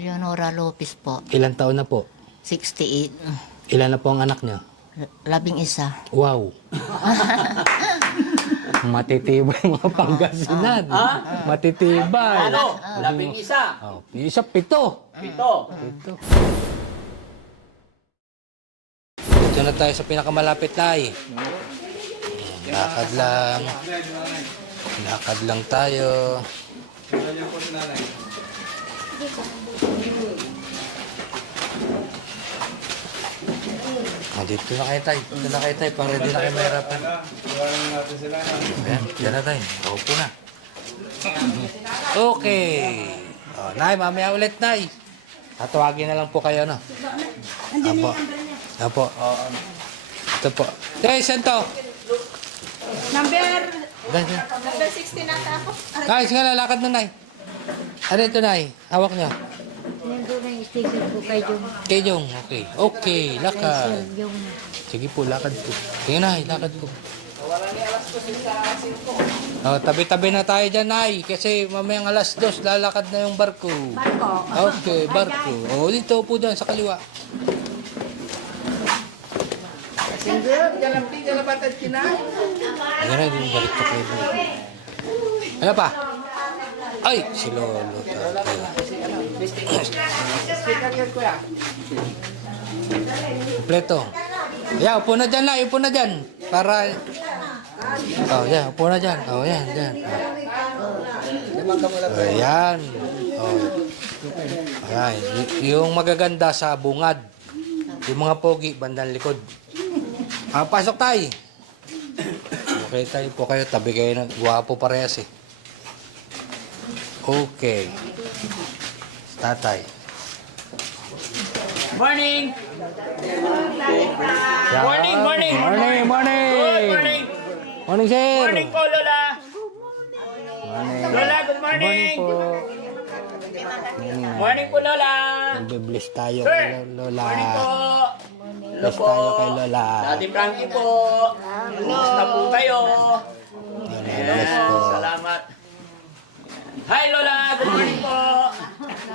Leonora Lopez po, Ilang taon na po? 68. Ilan na po ang anak niyo? 11. Wow! Matitibay mga Pangasinan. Matitibay. Ano? 11. Oh, yung isa, 7. 7. Dito na tayo sa pinakamalapit tayo. Lakad lang. Lakad lang tayo. Dito na kayo tayo. Dito na kayo tayo para hindi na kayo mahirapan. Ayan, dyan na tayo. Opo na. Okay. Oh, Nay, mamaya ulit, Nay. Tatawagin na lang po kayo, no? Apo. Apo. Ito po. Tay, saan to? Number Ganyan. 16 na ako. Nay, sige na, lakad na, Nay. Ano ito, Nay? Hawak niyo. Nandun na yung station ko kay Jung. Kay Jong, okay. Okay, lakad. Sir Jung. Sige po, lakad po. Sige, Nay, lakad po. Oh, tabi-tabi na tayo dyan, Nay. Kasi mamayang 2:00, lalakad na yung barko. Barko. Okay, barko. Oh, dito po dyan, sa kaliwa. Ayan na, yung balik na kayo. Ano pa? Ay, si Lolo. Kompleto. Yeah, upo na dyan, Nay. Upo na dyan. Para... Oh, yan. Upo na dyan. Oh, yan, dyan. Oh, yan. Oh. Ayan. Yung magaganda sa bungad. Yung mga pogi, bandang likod. Pasok tayo. Okay tayo po kayo. Tabi kayo ng guwapo parehas eh. Okay. Tatay. Morning! Yan. Morning, morning! Morning, morning! Good morning! Morning, sir! Morning po, Lola! Morning. Lola, good morning! Morning po. Morning po, Lola! Nagbe-bless tayo Sir! kay Lola. Morning po! Hello Bless po! tayo kay Lola. Daddy Frankie po! Kumusta po kayo? Bless Ayan, po. salamat. Hi, Lola! Good morning po!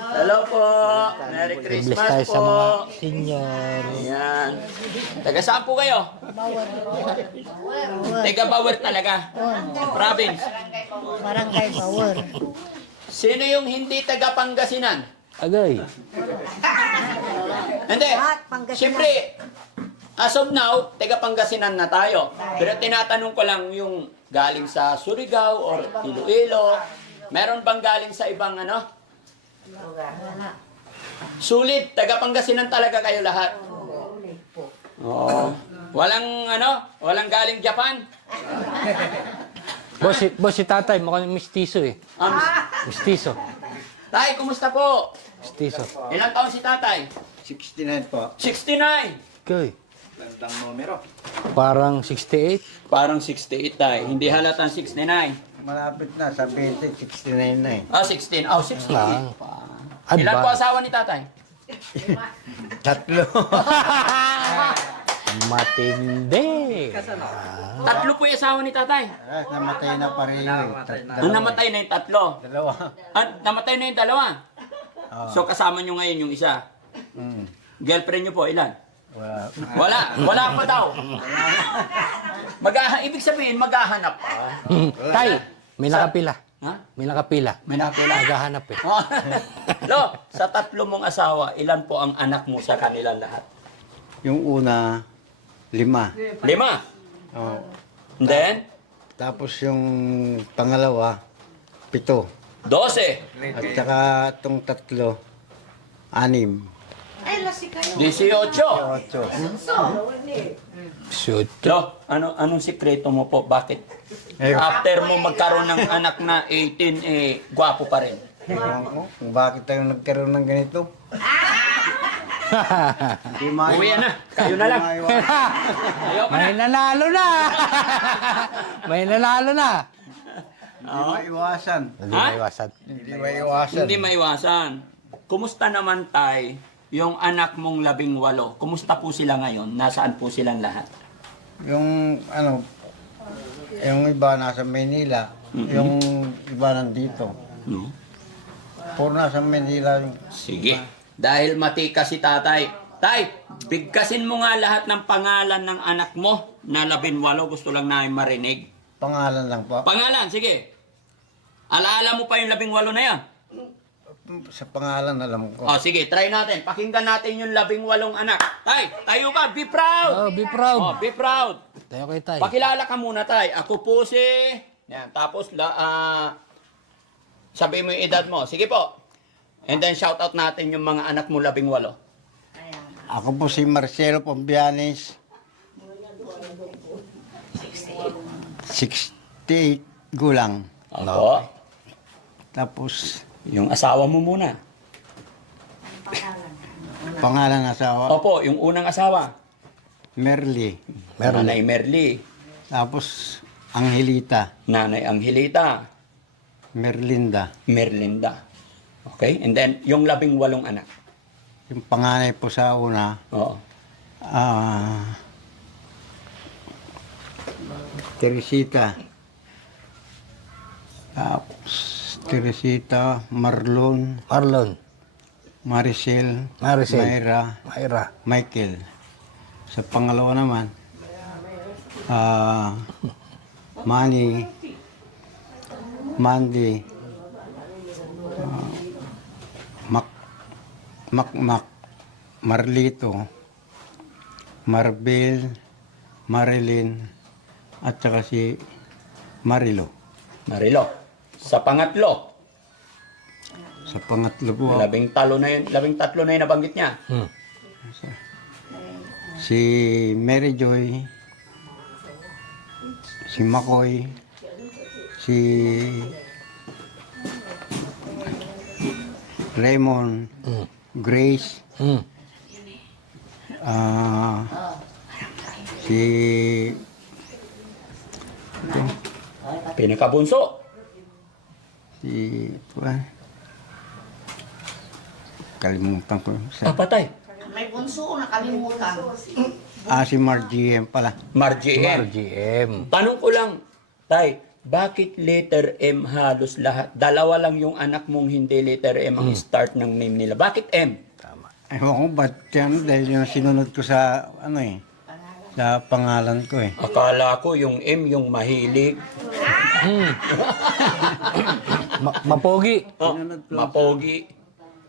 Hello po! Merry Bless Christmas tayo po! sa mga senior. Ayan. Taga saan po kayo? Taga Bauer talaga. Province. Barangay Power. Sino yung hindi taga Pangasinan? Agay. Hindi. Siyempre, as of now, taga Pangasinan na tayo. Pero tinatanong ko lang yung galing sa Surigao or Iloilo. Meron bang galing sa ibang ano? Sulit, taga Pangasinan talaga kayo lahat. Oo. Walang ano? Walang galing Japan? Boss, si tatay, mukhang mistiso eh. Mistiso. Tay, kumusta po? Mistiso. Ilang taon si tatay? 69 po. 69. Okay. Gandang numero. Parang 68. Parang 68 tay. Hindi halatang 69. Malapit na sa 20, 69 na eh. Ah, 16. Oh, 68 Lang. pa. Advance. Ilan po asawa ni tatay? Tatlo. Matindi. Tatlo po yung asawa ni tatay. Namatay na pareho eh. Nung namatay na yung tatlo. Dalawa. Namatay na yung dalawa. So kasama nyo ngayon yung isa. Mm. Girlfriend nyo po, ilan? Wala. Wala. Wala pa daw. Ibig sabihin, maghahanap pa. Tay, may nakapila. Ha? May nakapila. May nakapila. Naghahanap eh. Lo, sa tatlo mong asawa, ilan po ang anak mo sa kanilang lahat? Yung una, 5. 5. Oh. And then, Tapos yung pangalawa, 7. 12. At saka itong tatlo, 6. 18. 8. Shoot. Lo, anong sikreto mo po? Bakit? Ayun. After mo magkaroon ng anak na 18, gwapo pa rin. Ewan ko kung bakit tayo nagkaroon ng ganito. Uwi na. Kayo na lang. Ayaw mo na. May nanalo na. May nanalo na. Hindi maiwasan. Hindi Ha? maiwasan. Hindi maiwasan. Hindi maiwasan. Kumusta naman tay, yung anak mong 18? Kumusta po sila ngayon? Nasaan po silang lahat? Yung ano, yung iba nasa Maynila, yung iba nandito. No? puro nasa Manila. Sige. Dahil matika si tatay. Tay, bigkasin mo nga lahat ng pangalan ng anak mo na 18. Gusto lang namin marinig. Pangalan lang po. Pangalan, sige. Alaala mo pa yung 18 na yan? Sa pangalan alam ko. O, sige, try natin. Pakinggan natin yung 18 anak. Tay, tayo ka. Be proud. Oh, be proud. Oh, be proud. Tayo kay tay. Pakilala ka muna, tay. Ako po si... Yan, tapos sabi mo yung edad mo. Sige po. And then shout out natin yung mga anak mo 18. Ako po si Marcelo Pombianes. 68 gulang. Opo. Tapos, Yung asawa mo muna. pangalan asawa, Opo, yung unang asawa. Merly. Nanay Merly. Tapos, Angelita. Nanay Angelita. Merlinda. Merlinda. Okay? And then, yung 18 anak. Yung panganay po sa una, Oo. Teresita. Tapos, Teresita, Marlon, Marlon. Maricel, Maricel. Mayra, Mayra. Michael. Sa pangalawa naman, Manny, Mandy, Mac, Marlito, Marbel, Marilyn, at saka si Marilo. Marilo. Sa pangatlo, Sa pangatlo po, 13 na yun, 13 na yun nabanggit niya. si Mary Joy, si Makoy, si Raymond, Grace, si Pinakabunso. kalimutan ko. Patay. May bunso nakalimutan. Si Margie M pala. Margie M. RGM. Tanong ko lang, Tay, bakit letter M halos lahat? Dalawa lang yung anak mong hindi letter M ang start ng name nila. Bakit M? Ewan ko ba't yan, dahil yung sinunod ko sa, sa pangalan ko eh. Akala ko yung M yung mahilig. Mapogi. Oh, mapogi,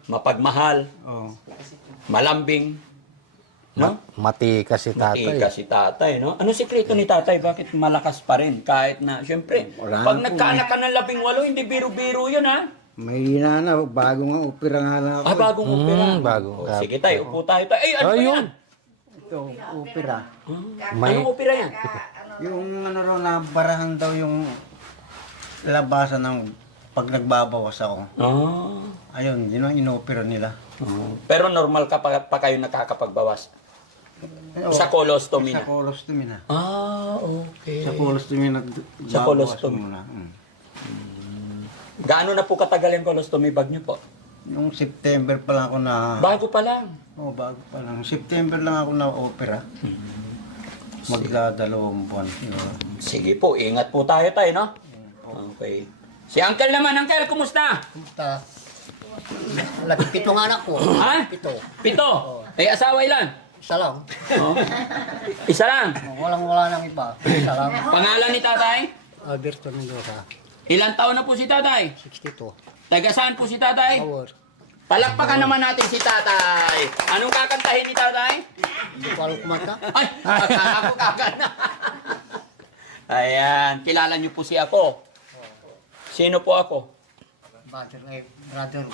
mapagmahal, Oh. malambing. No? Matika si tatay. Matika si tatay, no? Ano sikreto ni tatay? Bakit malakas pa rin? Kahit na, syempre, Wala pag na po, nagkaanak ka ng 18, hindi biro-biro yun, ha? May hina na, bago nga opera nga lang ako. Bagong opera. bagong Oh, opera. sige tayo, upo tayo. Ay, ano ba Ayun. yan? Ito, opera. May- Anong opera yan? Yung raw na barahan daw yung labasan ng pag nagbabawas ako. Ah. Ayun, yun ang inopera nila. Pero normal ka pa kayo nakakapagbawas? Sa colostomy Sa na? colostomy na. Ah, okay. Sa colostomy nagbabawas Sa colostomy. muna. Gaano na po katagal yung colostomy bag niyo po? Yung September pa lang ako na... Bago pa lang. bago pa lang. September lang ako na opera. Magdadalawang buwan. Sige po, ingat po tayo, no? Okay. Si Uncle naman, Uncle, kumusta? Pitong anak ko. Ha? Pito. Eh, asawa ilan? Isa lang. Oh. Isa lang. Walang-wala nang iba. Isa lang. Pangalan ni tatay? Alberto Mendoza, Ilang taon na po si tatay? 62. Taga saan po si tatay? Power. Palakpakan naman natin si tatay. Anong kakantahin ni tatay? Hindi ko alam kumanta. Ay, akala ko kakanta. Ayan, kilala niyo po si ako. Sino po ako? Brother.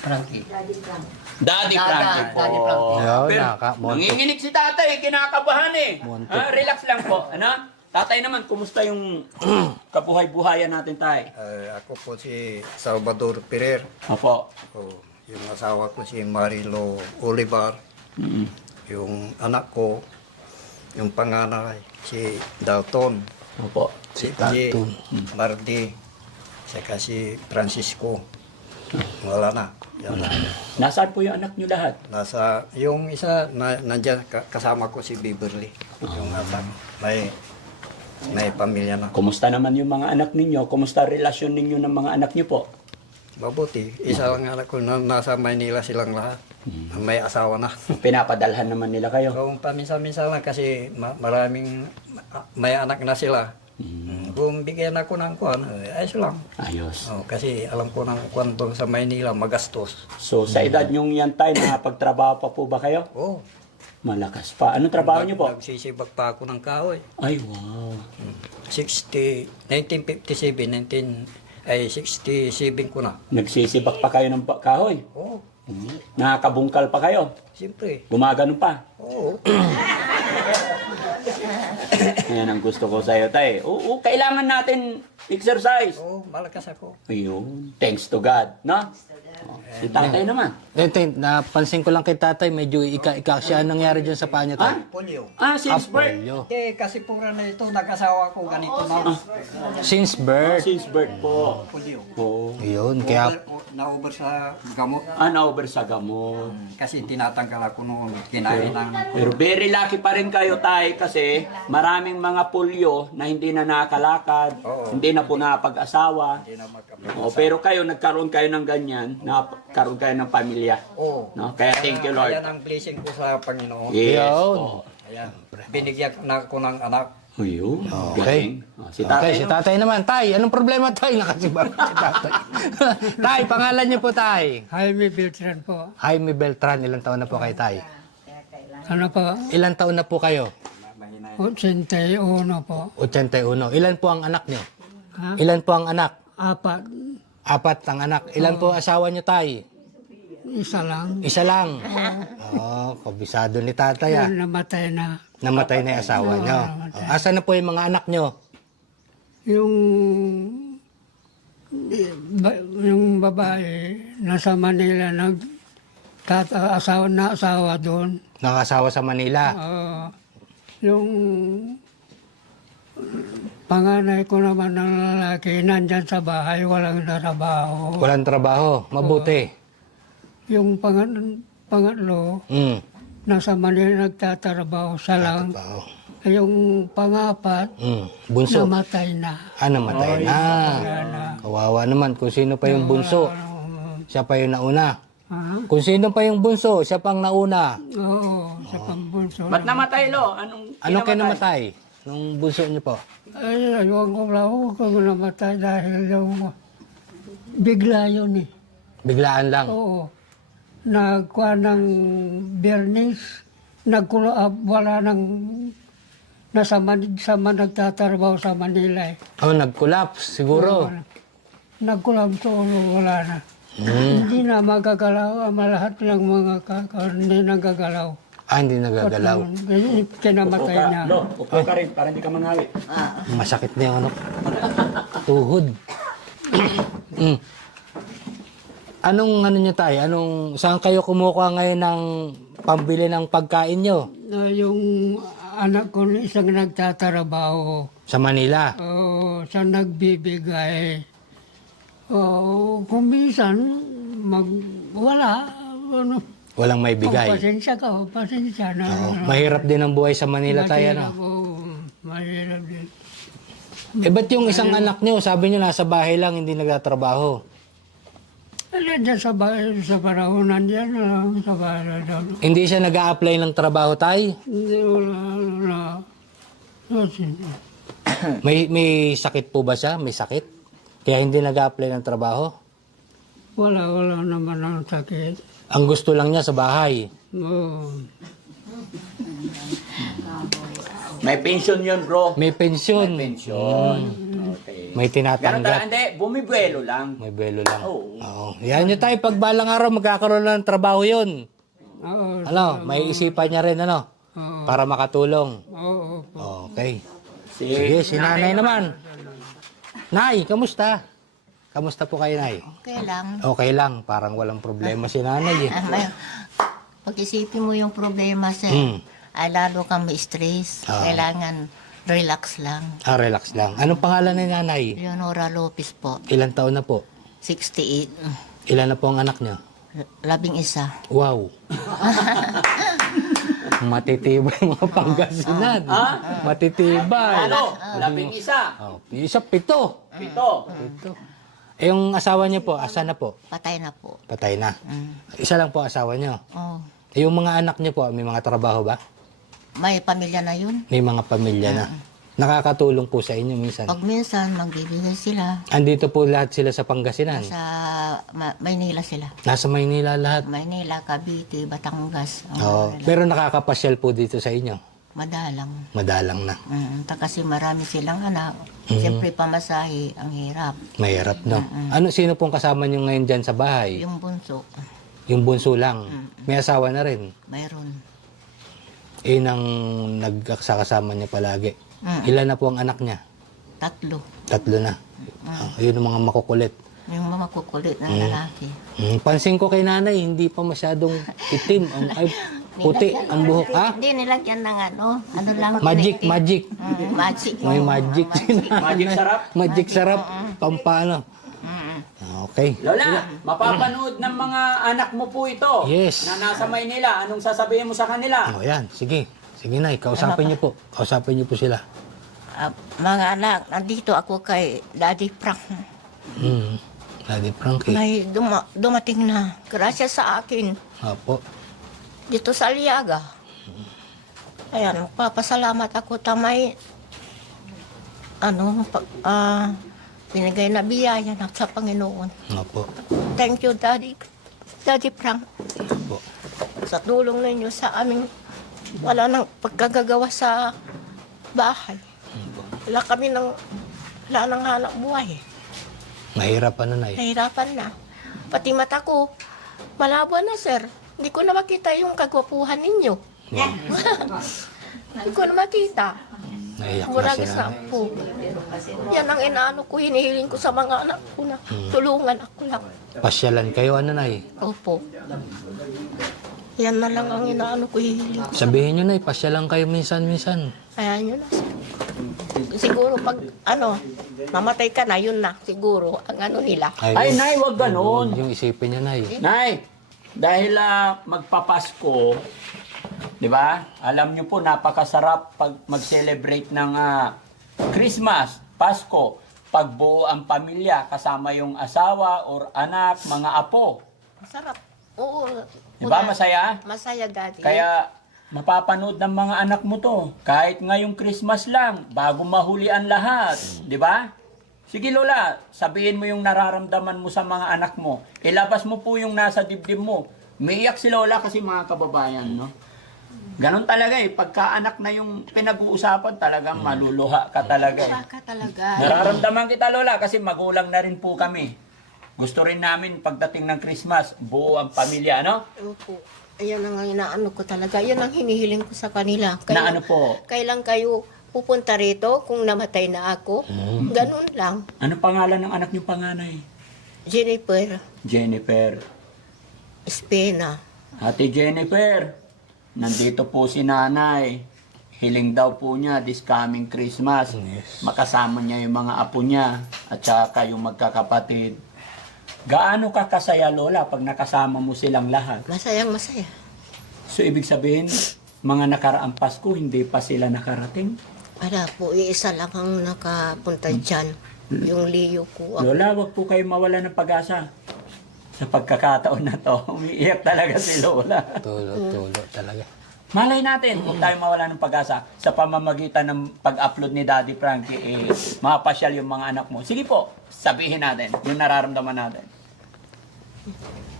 Frankie. Daddy Frankie po. Daddy Frankie. Ayun, Pero, montok. nanginginig si tatay, kinakabahan eh. Montok. Relax lang po. Ano? Tatay naman, kumusta yung kabuhay-buhayan natin, tay? Ako po si Salvador Pereira. Opo. Yung asawa ko si Marilo Olivar. Yung anak ko, yung panganay, si Dalton. Opo. Si Dalton. Mardi. Saka si Francisco. Wala na. Yan na. Nasaan po yung anak niyo lahat? Yung isa, nandyan, kasama ko si Beverly. Yung anak. May may pamilya na. Kumusta naman yung mga anak ninyo? Kumusta relasyon ninyo ng mga anak niyo po? Mabuti. Isa lang anak ko na nasa Maynila silang lahat. May asawa na. Pinapadalhan naman nila kayo. Kung paminsan-minsan lang kasi maraming may anak na sila. Kung bigyan ako ng kuwan, ayos lang. Ayos. Oh, kasi alam ko ng kuwan doon sa Maynila, magastos. So, sa edad nyong yan tayo, nakapagtrabaho pa po ba kayo? Oh, Malakas pa. Anong trabaho niyo po? nagsisibag pa ako ng kahoy. Ay, wow. 67 ko na. Nagsisibak pa kayo ng kahoy. Oh, Nakakabungkal pa kayo. siyempre. Gumagano pa. Oo. Yan ang gusto ko sa'yo, tay. Oo, kailangan natin exercise. Oo, malakas ako. Ayun. Thanks to God, no? Si tatay naman. Tente, napansin ko lang kay tatay, medyo ika-ika siya. Anong nangyari dyan sa paa niya, tay? Polio. Since birth. Polio. Eh, kasi pura na ito, nag-asawa ko ganito na. Since birth. Since birth po. Polio. Oo. Yun, kaya Na-over sa gamot. Na-over sa gamot. Kasi tinatanggal ako noon, kinain ng... Pero very lucky pa rin kayo, tay, kasi maraming mga pulyo na hindi na nakakalakad, Oo. hindi na po nakapag-asawa. Hindi na magkapit. Pero kayo, nagkaroon kayo ng ganyan, nagkaroon kayo ng pamilya. Oo. No? Kaya thank you, Lord. Ayan ang blessing ko sa Panginoon. Yes. Yun. po. Ayan. Binigyan na ako ng anak. Ayun. Okay. Galing. Si tatay, Okay, si tatay naman. Tay, anong problema, tay? Nakasibak si tatay. Tay, pangalan niyo po, tay. Jaime Beltran po. Jaime Beltran, ilang taon na po kayo, tay? Ano po? Ilang taon na po kayo? 81 po. 81. Ilan po ang anak niyo? Ha? Ilan po ang anak? 4. 4 ang anak. Ilan po asawa niyo, tay? Isa lang. Isa lang. Oh, kabisado ni tatay, ah. Yun, namatay na. Namatay na yung asawa niyo. namatay. Oh, asan na po yung mga anak niyo? Yung yung babae nasa Manila asawa doon. Nakasawa sa Manila. Yung panganay ko naman ng lalaki nandyan sa bahay, walang trabaho. Walang trabaho. Mabuti. Yung pangatlo, nasa Manila nagtatrabaho siya lang. Trabaho. Yung pangapat, Bunso. namatay na. Namatay na. Kawawa naman. Kung sino pa yung bunso, siya pa yung nauna. Ha? Kung sino pa yung bunso, siya pang nauna. Oo, sa pambunso. ba't namatay, lo? Anong Ano kayo namatay? Nung bunso niyo po? Ay, aywan ko lang kung namatay dahil yung bigla yun eh. Biglaan lang. Oo. Nagkuha ng Bernis, wala nang nagtatrabaho sa Manila eh. Oh, nag-collapse siguro. Nagkulam sa ulo, wala na. Hindi na magagalaw ang lahat ng mga hindi nagagalaw. Hindi nagagalaw. Kasi kinamatay Upo ka, niya. lo, upo ka rin para hindi ka mangawi. Masakit na yung ano. Tuhod. Anong ano niyo tayo? Saan kayo kumukuha ngayon ng pambili ng pagkain niyo? Yung anak ko isang nagtatrabaho. Sa Manila. Siya nagbibigay. Kung minsan, wala. Ano, Walang may bigay. pasensya ka, pasensya na. Mahirap din ang buhay sa Manila tayo, no? Mahirap din. Ba't yung isang anak niyo, sabi niyo nasa bahay lang, hindi nagtatrabaho? Diyan sa bahay, sa panahon nandiyan lang, sa bahay doon. Hindi siya nag-a-apply ng trabaho, tay? Hindi, wala. May sakit po ba siya? May sakit? Kaya hindi nag-a-apply ng trabaho? Wala naman ang sakit. Ang gusto lang niya sa bahay. Oo. May pension yun, bro. May pensyon. Pension. Okay. May Ganun talaga, tinatanggap. hindi. Bumibuelo lang. May belo lang. Oo. Oo. Yan nyo tayo, pag balang araw, magkakaroon ng trabaho yun. Oo. Ano, may isipan niya rin, ano? Oo. Para makatulong. Oo. Okay. Sige, si nanay naman. Nay, kamusta? Kamusta po kayo, Nay? Okay lang. Okay lang, parang walang problema si nanay eh. Pag-isipin mo yung problema, sir, ay lalo kang ma-stress. Kailangan relax lang. Relax lang. Anong pangalan ni nanay? Leonora Lopez po, Ilang taon na po? 68. Ilan na po ang anak niya? 11. Wow. Matitibay mga Pangasinan. Matitibay. Ano? 11. Oh, isa 7. 7. Eh, yung asawa niyo po, asa na po? Patay na po. Patay na. Isa lang po asawa niyo. Oh, Eh, yung mga anak niyo po, may mga trabaho ba? may pamilya na yun. May mga pamilya na. Nakakatulong po sa inyo minsan. Pag minsan, magbibigay sila. Andito po lahat sila sa Pangasinan. Sa Maynila sila. Nasa Maynila lahat. Maynila, Cavite, Batangas. Oo. Pero nakakapasyal po dito sa inyo. Madalang. Madalang na. Kasi marami silang anak. Siyempre pamasahe, ang hirap. Mahirap, no? Ano, sino pong kasama niyo ngayon dyan sa bahay? Yung bunso, Yung bunso lang. May asawa na rin. mayroon. Eh, nang nagkasama niya palagi. Ilan na po ang anak niya? 3. 3 na. Yun ang mga makukulit. Yung mga kukulit na lalaki. Pansin ko kay nanay, hindi pa masyadong itim. Ay, puti ang buhok. Ha? Hindi nilagyan ng ano lang. Magic, pinaitim. magic. Magic. May magic. Magic sarap. Magic sarap. Pampano. Okay. Lola, mapapanood ng mga anak mo po ito. Yes. Na nasa Maynila. Anong sasabihin mo sa kanila? O yan, sige. Sige na, kausapin niyo po. Kausapin niyo po sila. Mga anak, nandito ako kay Daddy Frank. Daddy Frankie. May dumating na. Grasya sa akin. Apo. Dito sa Aliaga. Ayan, magpapasalamat ako tamay. Binigay na biyaya na sa Panginoon. Apo. Thank you, Daddy Frank. Apo. Sa tulong ninyo sa aming wala nang pagkagagawa sa bahay. Wala nang hanap buhay. Mahirapan na, Nay. Nahirapan na. Pati mata ko, malabo na, sir. Hindi ko na makita yung kagwapuhan ninyo. Hindi ko na makita. Naiyak na Murag si sa nanay. po. Yan ang inaano ko, hinihiling ko sa mga anak ko na tulungan ako lang. Pasyalan kayo, ano, Nay? Opo. Yan na lang ang inaano ko, hihiling ko. Sabihin nyo, Nay, pasyalan kayo minsan-minsan. Kaya nyo na, sir. Siguro pag, mamatay ka na, yun na, siguro, ang ano nila. Ay, Nay, wag ganon. Yung isipin niya, Nay. Nay, dahil magpapasko, di ba? Alam niyo po, napakasarap pag mag-celebrate ng Christmas, Pasko, pagbuo ang pamilya, kasama yung asawa or anak, mga apo. Masarap. Oo. Di ba, masaya? Masaya, Daddy. Kaya mapapanood ng mga anak mo to. Kahit ngayong Christmas lang, bago mahuli ang lahat. Di ba? Sige Lola, sabihin mo yung nararamdaman mo sa mga anak mo. Ilabas mo po yung nasa dibdib mo. Umiiyak si Lola kasi mga kababayan, no? Ganon talaga eh. Pagka anak na yung pinag-uusapan, talagang maluluha ka talaga eh. Baka talaga. Nararamdaman kita Lola kasi magulang na rin po kami. Gusto rin namin pagdating ng Christmas, buo ang pamilya, no? Opo. Ayan ang inaano ko talaga. Yan ang hinihiling ko sa kanila. Na ano po? Kailan kayo pupunta rito kung namatay na ako? Ganun lang. Ano pangalan ng anak niyo panganay? Jennifer Jennifer. Espena. Ate Jennifer, nandito po si nanay. Hiling daw po niya this coming Christmas. Makasama niya yung mga apo niya at saka yung magkakapatid. Gaano ka kasaya, Lola, pag nakasama mo silang lahat? Masayang masaya. So, ibig sabihin, mga nakaraang Pasko, hindi pa sila nakarating? Wala po, iisa lang ang nakapunta dyan. Yung liyo ko. Lola, wag po kayo mawala ng pag-asa. Sa pagkakataon na to, umiiyak talaga si Lola. Tulo talaga. Malay natin, huwag tayo mawala ng pag-asa sa pamamagitan ng pag-upload ni Daddy Frankie, mapasyal yung mga anak mo. Sige po, sabihin natin yung nararamdaman natin.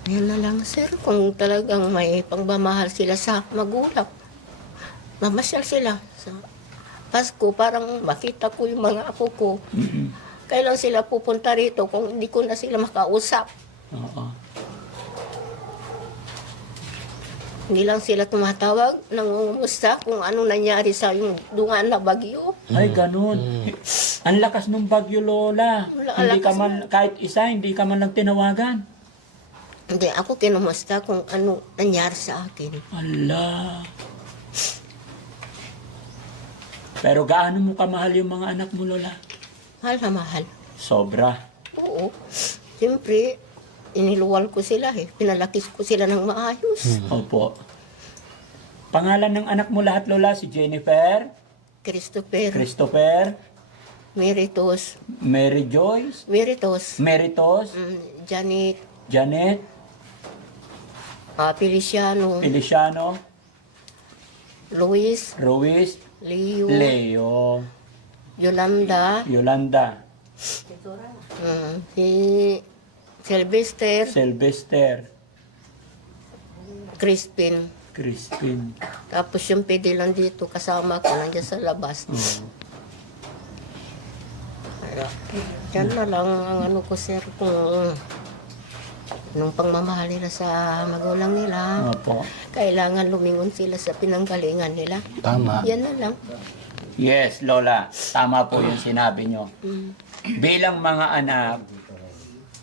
Yan na lang, sir. Kung talagang may pagmamahal sila sa magulang, mamasyal sila sa Pasko. Parang makita ko yung mga apo ko. Kailan sila pupunta rito kung hindi ko na sila makausap? Oo. Hindi lang sila tumatawag, nangungumusta kung ano nangyari sa yung dungan na bagyo. Ay, ganun. Ang lakas ng bagyo, Lola. Hindi ka man, kahit isa, hindi ka man lang tinawagan. Hindi, ako kinumusta kung ano nangyari sa akin. Ala. Pero gaano mo kamahal yung mga anak mo, Lola? Mahal na mahal. Sobra. Oo. Siyempre, iniluwal ko sila eh. Pinalakis ko sila ng maayos. Opo. Pangalan ng anak mo lahat, Lola? Si Jennifer, Christopher, Christopher, Meritos, Mary Joyce, Meritos, Meritos, Janet, Janet, Feliciano, Feliciano, Luis, Ruiz, Leo, Leo, Yolanda, Yolanda, si Sylvester, Sylvester, Crispin. Crispin. Tapos yung pwede lang dito, kasama ko nandiyan sa labas. Kaya, yan na lang ang ano ko, sir, kung nung pangmamahal nila sa magulang nila. Opo. Kailangan lumingon sila sa pinanggalingan nila. Tama. Yan na lang. Yes, Lola. Tama po yung sinabi nyo. Bilang mga anak,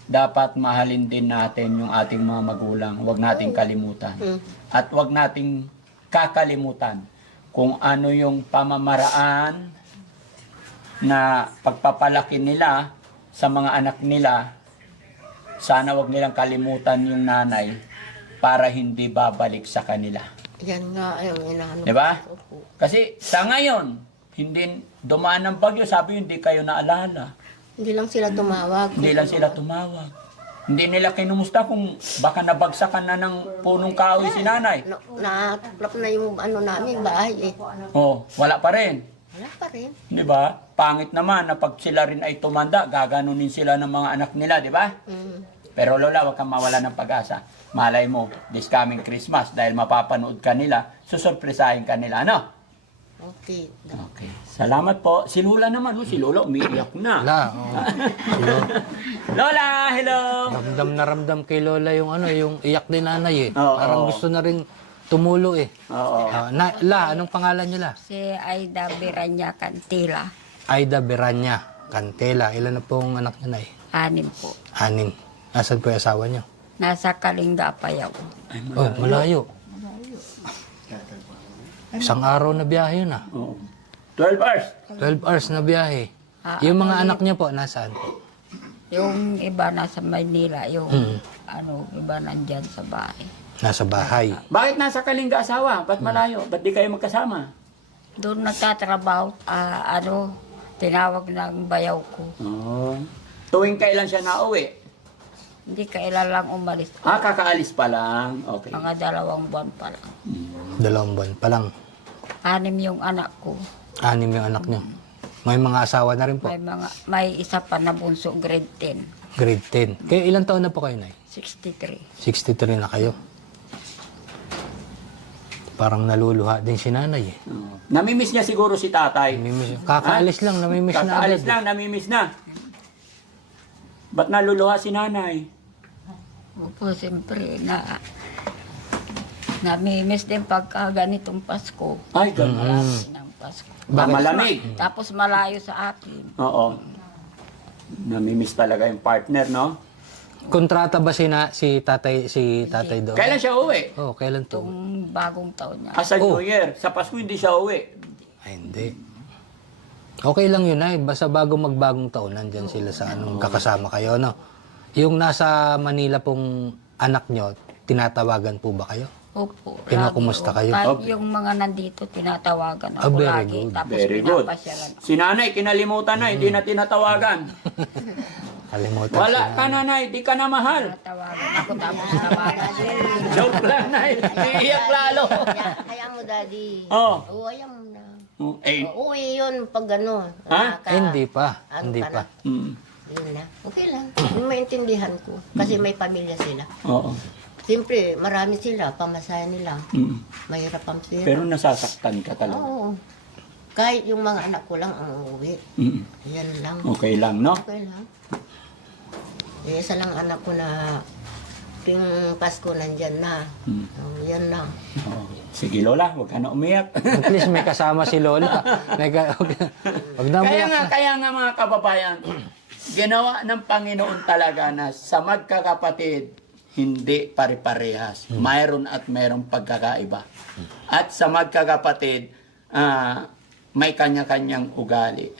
dapat mahalin din natin yung ating mga magulang. Huwag nating kalimutan. At huwag nating kakalimutan kung ano yung pamamaraan na pagpapalaki nila sa mga anak nila. Sana huwag nilang kalimutan yung nanay para hindi babalik sa kanila. Yan nga yung inaano. Diba? ko. Opo. Kasi sa ngayon, hindi dumaan ng bagyo, sabi hindi kayo naalala. Hindi lang sila tumawag. Hindi lang sila tumawag. Hindi nila kinumusta kung baka nabagsakan na ng punong kahoy si nanay. Nataklap na yung ano namin, bahay eh. Oh, wala pa rin. Wala pa rin. Di ba? Pangit naman na pag sila rin ay tumanda, gaganunin sila ng mga anak nila, di ba? Pero Lola, huwag kang mawala ng pag-asa. Malay mo, this coming Christmas, dahil mapapanood ka nila, susurpresahin ka nila, ano? Okay. Okay. Salamat po. Si Lola naman, si Lola umiiyak na. La, oh. Lola, hello! Ramdam kay Lola yung ano, yung iyak ni nanay eh. Oo. Parang gusto na rin tumulo eh. Oo. Anong pangalan nila? Si Aida Biranya Cantila. Aida Beranya Cantela. Ilan na pong anak niya na eh? 6 po. 6. Nasaan po yung asawa niyo? Nasa Kalinga, Payaw. Ay, Oh, malayo. Isang araw na biyahe yun ah. Oo. 12 hours. 12 hours na biyahe. Yung mga anak niya po, nasaan po? Yung iba nasa Maynila, yung iba nandyan sa bahay. Nasa bahay. Bakit nasa Kalinga asawa? Ba't malayo? Ba't di kayo magkasama? Doon nagtatrabaho, tinawag ng bayaw ko. Oo. Tuwing kailan siya nauwi? Hindi kailan lang umalis. Kakaalis pa lang. Okay. Mga 2 buwan pa lang. 2 buwan pa lang. 6 yung anak ko. 6 yung anak niyo. May mga asawa na rin po. May isa pa na bunso, grade 10. Grade 10. Kaya ilang taon na po kayo, Nay? 63. 63 na kayo. Parang naluluha din si nanay eh. Oo. Namimiss niya siguro si tatay. Kakaalis lang, namimiss na Kakaalis agad. lang, namimiss na. Ba't naluluha si nanay? Opo, siyempre, namimiss din pagka ganitong Pasko. Ay, ganun. Malapit ng Pasko. Malamig. Tapos malayo sa akin. Oo. Namimiss talaga yung partner, no? Kontrata ba si tatay doon? Kailan siya uwi? Oh, kailan to? Itong bagong taon niya. Sa New Year. Sa Pasko hindi siya uwi. Ay, hindi. Okay lang yun ay, basta bago magbagong taon, nandyan sila sa anong kakasama kayo, no? Yung nasa Manila pong anak nyo, tinatawagan po ba kayo? Opo. Kinukumusta kayo? Kahit yung mga nandito, tinatawagan ako very lagi. good. Tapos Very good. pinapasyalan ako. Si nanay, kinalimutan na, hindi na tinatawagan. Kalimutan Wala siya. ka nanay, di ka na mahal. Tinatawagan ako tapos tawagan siya. Joke lang, nay. Iiyak lalo. Kaya mo, Daddy. Oh. Uwi mo na. Eh, Uwi yun pag ano. Ha? Eh, hindi pa. Ano Hindi ka pa. na? mm, Yun na. Okay lang. Yung maintindihan ko. Kasi may pamilya sila. oo. Siyempre, marami sila. Pamasahe nila. Mm. Mahirap ang pera. Pero nasasaktan ka talaga. Oo. Kahit yung mga anak ko lang ang uuwi. Mm. Yan lang. Okay lang, no? Okay lang. Isa lang anak ko na ting Pasko nandyan na. Mm. Yan na. Oo. Sige, Lola, huwag ka na umiyak. At least may kasama si Lola. Wag na umiyak. Kaya nga mga kababayan, ginawa ng Panginoon talaga na sa magkakapatid, hindi pare-parehas. Mayroon at mayroong pagkakaiba. At sa magkakapatid, may kanya-kanyang ugali.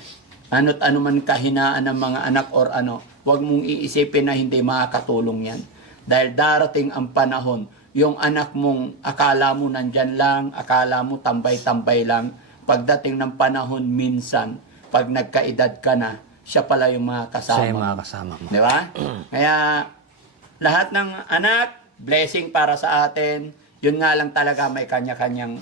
Ano't ano man kahinaan ng mga anak or ano, huwag mong iisipin na hindi makakatulong yan. Dahil darating ang panahon yung anak mong akala mo nandyan lang, akala mo tambay-tambay lang, pagdating ng panahon minsan, pag nagkaedad ka na, siya pala yung mga kasama Siya yung mo. mga kasama mo. Di ba? Kaya lahat ng anak, blessing para sa atin. Yun nga lang talaga may kanya-kanyang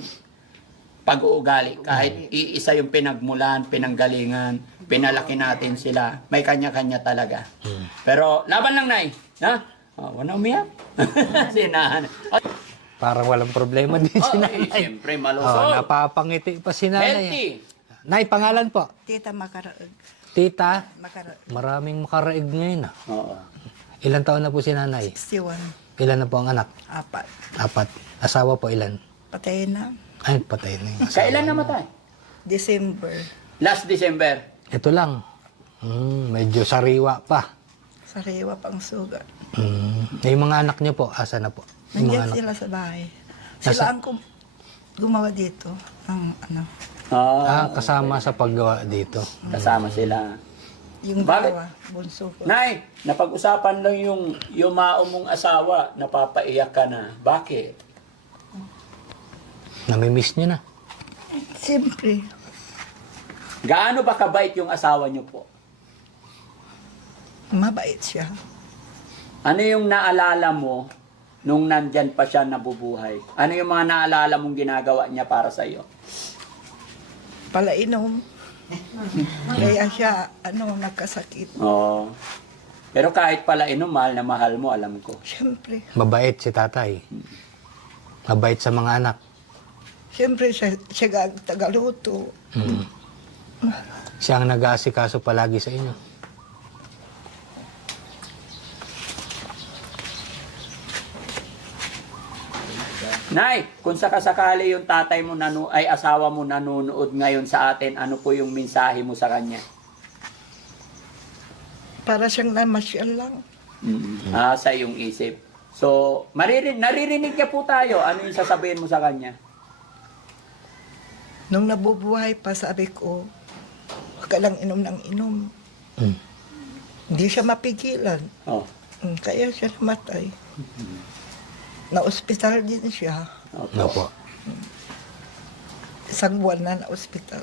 pag-uugali. Kahit iisa yung pinagmulan, pinanggalingan, pinalaki natin sila. May kanya-kanya talaga. Pero laban lang, Nay. Ha? Oh, wala umiyak. Sinahan. Parang walang problema din si nanay. Siyempre, Oh, malusog. napapangiti pa si nanay. Healthy. Nay, pangalan po? Tita Makaraog. Tita, Makaraog. maraming makaraig ngayon. Oo. Ilan taon na po si nanay? 61. Ilan na po ang anak? 4. 4. Asawa po ilan? Patay na. Ay, patay na yung asawa. Kailan namatay? December. Last December. Ito lang. Medyo sariwa pa. Sariwa pang sugat. Yung mga anak niyo po, asa na po? Yung mga Nandiyan anak. sila sa bahay. Nasa- Sila ang gumawa dito. Ang ano. Kasama sa paggawa dito. Kasama sila. Yung Bakit? dalawa. Bunso ko. Nay, napag-usapan lang yung yumao mong asawa, napapaiyak ka na. Bakit? Namimiss niyo na. Siyempre. Gaano ba kabait yung asawa niyo po? Mabait siya. Ano yung naalala mo nung nandyan pa siya nabubuhay? Ano yung mga naalala mong ginagawa niya para sa iyo? Palainom. Kaya siya, nagkasakit. Oo. Pero kahit pala mahal na mahal mo, alam ko. Siyempre. Mabait si tatay. Mabait sa mga anak. Siyempre siya tagaluto. Siya ang nag-aasikaso palagi sa inyo. Nay, kung sakasakali yung tatay mo ay asawa mo nanonood ngayon sa atin, ano po yung mensahe mo sa kanya? Para siyang namasyal lang. Sa iyong isip. So, naririnig niya po tayo. Ano yung sasabihin mo sa kanya? Nung nabubuhay pa, sabi ko, huwag ka lang inom ng inom. Hindi siya mapigilan. Oh. Kaya siya namatay. Na-ospital din siya. Opo. Isang buwan na na-ospital.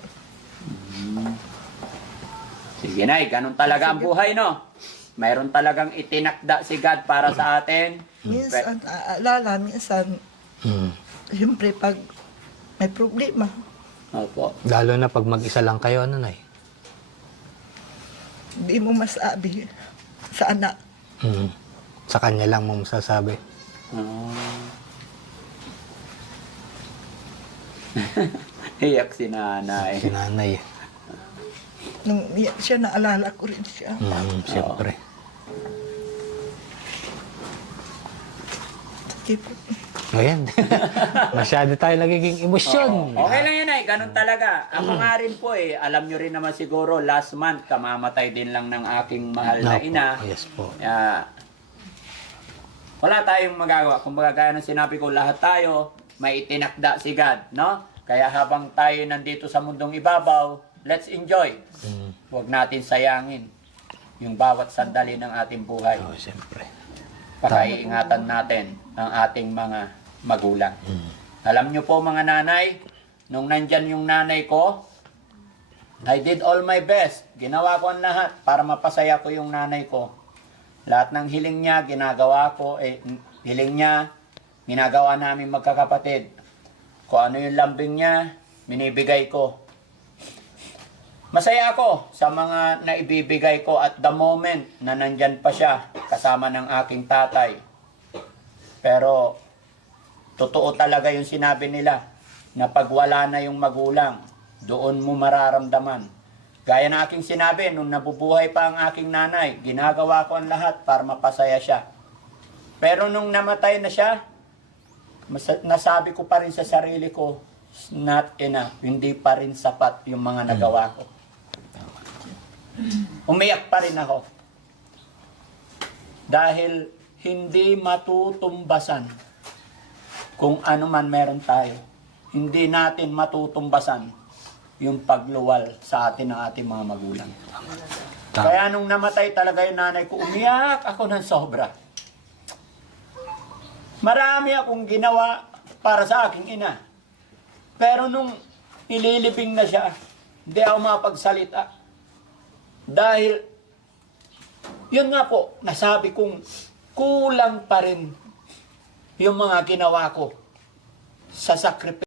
Sige, Nay, ganun talaga ang buhay, no? Mayroon talagang itinakda si God para sa atin. Minsan, naaalala, minsan, siyempre pag may problema, Opo. Lalo na pag mag-isa lang kayo, ano, Nay? hindi mo masabi sa anak. Sa kanya lang mo masasabi. Iyak si nanay. Si nanay. Nung iyak siya, naalala ko rin siya. Siyempre. Sige po. Ayan. Masyado tayo nagiging emosyon. Okay lang yun, Nay. Ganun talaga. Ako nga rin po alam nyo rin naman siguro, last month, kamamatay din lang ng aking mahal na ina. Yes po. Wala tayong magagawa. Kung gaya ng sinabi ko, lahat tayo may itinakda si God, no? Kaya habang tayo nandito sa mundong ibabaw, let's enjoy. Huwag natin sayangin yung bawat sandali ng ating buhay. Oh, siyempre. Pakaiingatan natin ang ating mga magulang. Alam nyo po mga nanay, nung nandyan yung nanay ko, I did all my best. Ginawa ko ang lahat para mapasaya ko yung nanay ko. Lahat ng hiling niya, ginagawa ko. Hiling niya, ginagawa namin magkakapatid. Kung ano yung lambing niya, binibigay ko. Masaya ako sa mga naibibigay ko at the moment na nandyan pa siya kasama ng aking tatay. Pero totoo talaga yung sinabi nila na pag wala na yung magulang, doon mo mararamdaman. Gaya ng aking sinabi, nung nabubuhay pa ang aking nanay, ginagawa ko ang lahat para mapasaya siya. Pero nung namatay na siya, nasabi ko pa rin sa sarili ko, not enough, hindi pa rin sapat yung mga nagawa ko. Umiyak pa rin ako. Dahil hindi matutumbasan kung ano man meron tayo. Hindi natin matutumbasan yung pagluwal sa atin ng ating mga magulang. Kaya nung namatay talaga yung nanay ko, umiyak ako ng sobra. Marami akong ginawa para sa aking ina. Pero nung ililibing na siya, hindi ako mapagsalita. Dahil, yun nga po, nasabi kong kulang pa rin yung mga ginawa ko sa sakripisyo.